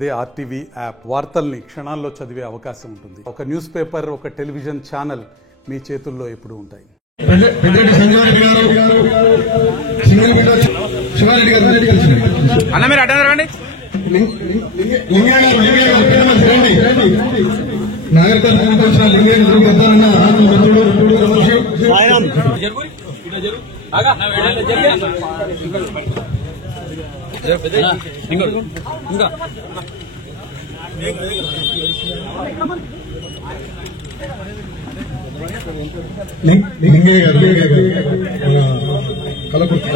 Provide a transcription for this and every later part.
They RTV app వార్తల్ని క్షణాల్లో చదివే అవకాశం ఉంటుంది. ఒక న్యూస్ పేపర్, ఒక టెలివిజన్ ఛానల్ మీ చేతుల్లో ఎప్పుడూ ఉంటాయి. అన్న మీరు అడ్డం రండి. ఇంకా కలకుర్తి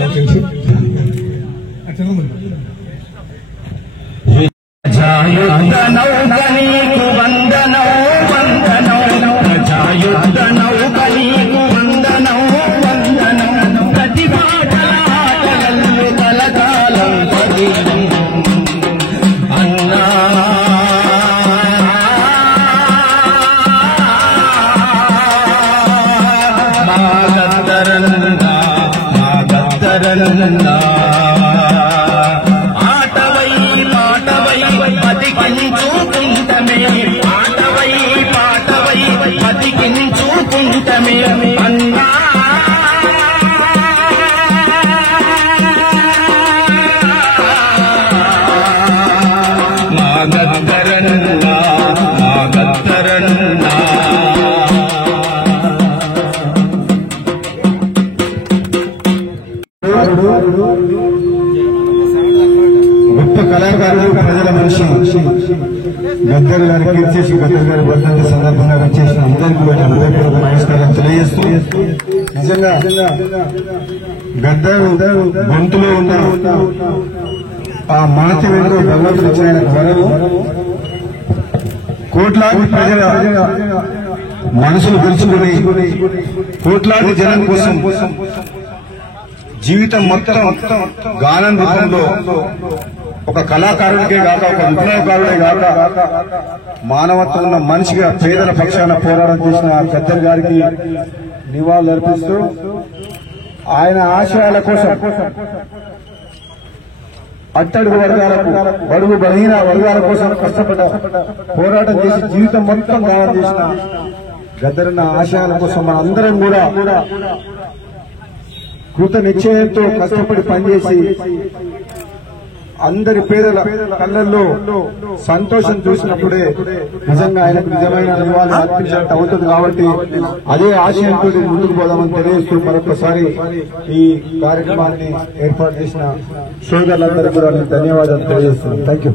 ఆటవై పాటవై బతికించుకుంటమే, ఆటవై పాటవై బతికించుకుంటమే అన్నా. మా గద్దరన్నా, మా గద్దరన్నా. గొప్ప కళాకారులు, ప్రజల మనిషి గద్దర్ గారికి ఇచ్చేసి గద్దర్ గారి వర్ధంతి సందర్భంగా వచ్చేసిన అందరికీ నమస్కారం తెలియజేస్తూ, నిజంగా గద్దర్ గొంతులో ఉన్న ఆ మాతి వెనుక భగవంతుడు ఇచ్చిన వరము కోట్లాది ప్రజల మనసులు గెలుచుకుని కోట్లాది జనం కోసం జీవితం మొత్తం గానం రూపంలో ఒక కళాకారుడికే గాక, ఒక విప్లవకారుడే గాక, మానవత్వం ఉన్న మనిషిగా పేదల పక్షాన పోరాటం చేసిన గద్దర్ గారికి నివాళులు అర్పిస్తూ, ఆయన ఆశయాల కోసం అట్టడుగు వర్గాలకు, బడుగు బలహీన వర్గాల కోసం కష్టపడ్డ పోరాటం చేసి జీవితం మొత్తం గానం చేసిన గద్దరన్న ఆశయాల కోసం మన అందరం కూడా కృత నిశ్చయంతో కష్టపడి పనిచేసి అందరి పేదల కళ్ళల్లో సంతోషం చూసినప్పుడే నిజంగా ఆయనకు నిజమైన నివాళులు అర్పించినట్టు అవుతుంది. కాబట్టి అదే ఆశయంతో ముందుకు పోదామని తెలియజేస్తూ మరొకసారి ఈ కార్యక్రమాన్ని ఏర్పాటు చేసిన సోదరులందరూ కూడా ధన్యవాదాలు తెలియజేస్తున్నాను. Thank you.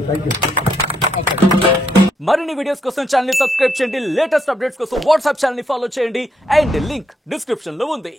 మరిన్ని వీడియోస్ కోసం ఛానల్ ని సబ్స్క్రైబ్ చేయండి. లేటెస్ట్ అప్డేట్స్ కోసం వాట్సాప్ ఛానల్ ని ఫాలో చేయండి. అండ్ లింక్ డిస్క్రిప్షన్ లో ఉంది.